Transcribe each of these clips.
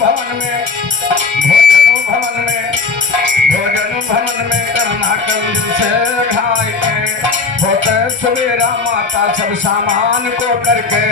भवन में भोजन भवन में करना कंजूस से ढाई के होते सवेरा माता सब सामान को करके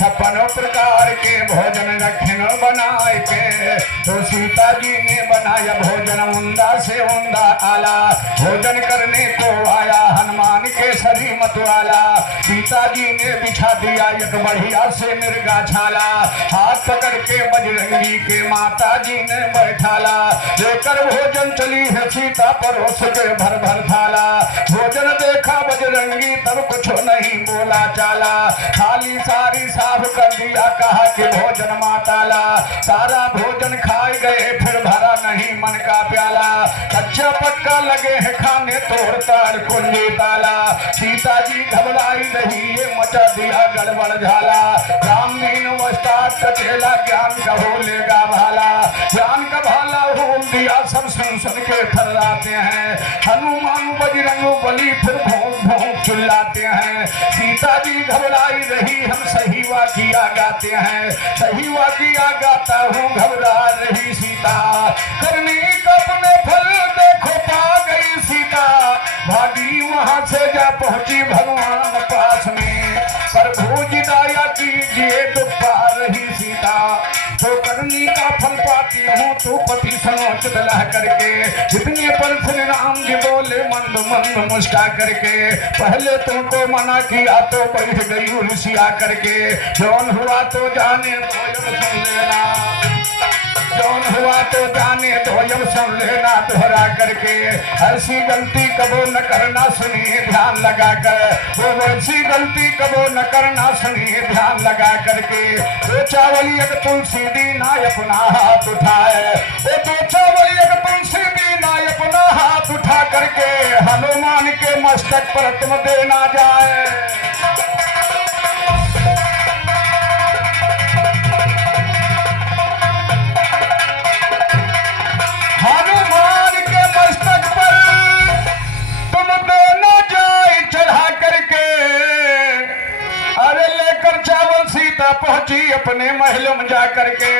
56 प्रकार के भोजन रखन बनाए के तो सीता जी ने बनाया भोजन उंदा से उंदा आला भोजन करने को आया हनुमान के सरी मतवाला सीता जी ने बिछा दिया एक बढ़िया से मिर्गा छाला हाथ पकड़ के बजरंगी के माता जी ने बैठाला लेकर भोजन चली है सीता परोस के भर भर थाला भोजन देखा बजरंगी तब कुछ नहीं बोला चाला थाली सारी साफ कर दिया कहा कि भोजन माताला सारा भोजन खाए गए फिर भरा नहीं मन का प्याला कच्चा पक्का लगे है खाने तोड़तार कुंजी ताला सीता जी घबराई रही ये मचा दिया गड़बड़ झाला राम दीन वस्ताद कचेला ज्ञान का हो लेगा भाला ज्ञान का भाला हो दिया सब सुन सुन के थर्राते हैं हनुमान बजरंग बली फिर भोंक भोंक चिल्लाते हैं सीता जी घबराई रही हम सही वाकिया गाते हैं सही वाकिया गाता हूँ घबरा रही सीता करनी अपने फल देखो पा गई सीता भागी वहां से जा पहुंची भगवान पास में प्रभु जी दया कीजिए तो पा रही सीता तो करनी का फल पाती हूँ तू पति सनोच दला करके जितने पर श्री राम जी बोले मंद मंद मुस्का करके पहले तुमको मना किया तो बैठ गई उर्सिया करके जौन हुआ तो जाने दो जब सुन लेना जौन हुआ तो जाने दो जब सुन लेना दोहरा करके ऐसी गलती कबो न करना सुनिए ध्यान लगा कर वो ऐसी गलती कबो न करना सुनिए ध्यान लगा करके दो चावल एक तुलसी दीना अपना हाथ उठाए वो दो चावल एक तुलसी दीना अपना हाथ उठा करके हनुमान के मस्तक पर तुम देना जाए हनुमान के मस्तक पर तुम देना जाए चढ़ा करके अरे लेकर चावल सीता पहुंची अपने महल में जा करके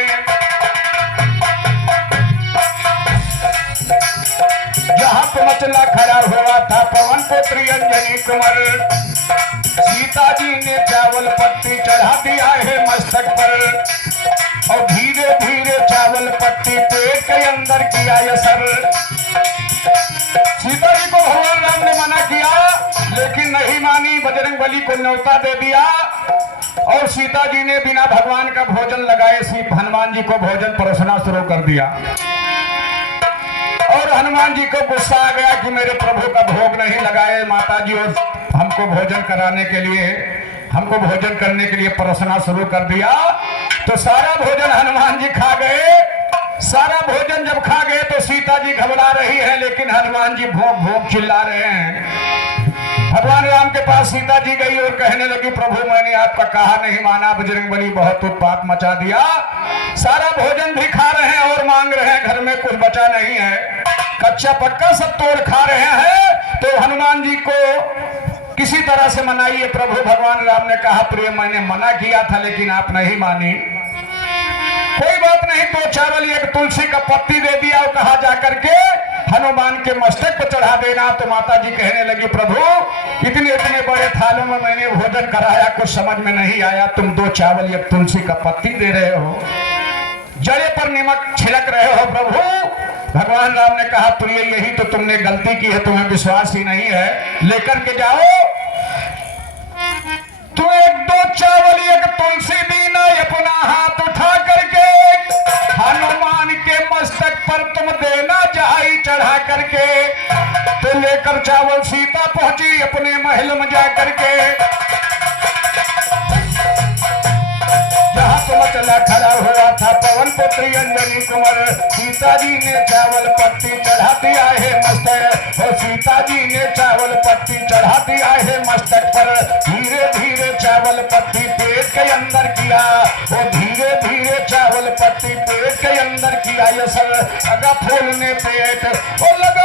जहां पे मचला खड़ा हुआ था पवन पुत्री अंजनी कुंवर सीता जी ने चावल पत्ती चढ़ा दिया है मस्तक पर और धीरे धीरे चावल पत्ती पेट के अंदर किया असर सीता जी को भगवान राम ने मना किया लेकिन नहीं मानी बजरंगबली को न्योता दे दिया और सीता जी ने बिना भगवान का भोजन लगाए सिर्फ हनुमान जी को भोजन परोसना शुरू कर दिया और हनुमान जी को गुस्सा आ गया कि मेरे प्रभु का भोग नहीं लगाए माता जी और हमको भोजन कराने के लिए हमको भोजन करने के लिए परोसना शुरू कर दिया तो सारा भोजन हनुमान जी खा गए सारा भोजन जब खा गए तो सीता जी घबरा रही है लेकिन हनुमान जी भोंक भोंक चिल्ला रहे हैं भगवान राम के पास सीता जी गई और कहने लगी प्रभु मैंने आपका कहा नहीं माना बजरंगबली बहुत उत्पात मचा दिया सारा भोजन भी खा रहे हैं और मांग रहे हैं घर में कुछ बचा नहीं है कच्चा पक्का सब तोड़ खा रहे हैं तो हनुमान जी को किसी तरह से मनाइए प्रभु भगवान राम ने कहा प्रिय मैंने मना किया था लेकिन आप नहीं मानी कोई बात नहीं तो चावल एक तुलसी का पत्ती दे दिया और कहा जाकर के हनुमान के मस्तक पर चढ़ा देना तो माता जी कहने लगी प्रभु इतने इतने बड़े थालों में मैंने भोजन कराया कुछ समझ में नहीं आया तुम दो चावल एक तुलसी का पत्ती दे रहे हो जड़े पर नमक छिड़क रहे हो प्रभु भगवान राम ने कहा प्रिय यही तो तुमने गलती की है तुम्हें विश्वास ही नहीं है लेकर के जाओ तो एक दो चावल एक तुलसी दीना अपना हाथ उठा करके हनुमान के मस्तक पर तुम देना जाई चढ़ा करके तो लेकर चावल सीता पहुंची अपने महल में जा करके जहां तुम चला खड़ा हुआ था पवन पुत्री अंजनी कुंवर सीता जी ने चावल पत्ती चढ़ा दिया है मस्तक और सीता जी ने चावल पत्ती चढ़ा दिया है मस्तक पर धीरे धीरे चावल पत्ती पेट के अंदर किया वो धीरे धीरे चावल पत्ती पेट के अंदर किया असर लगा फूलने पेट और लगा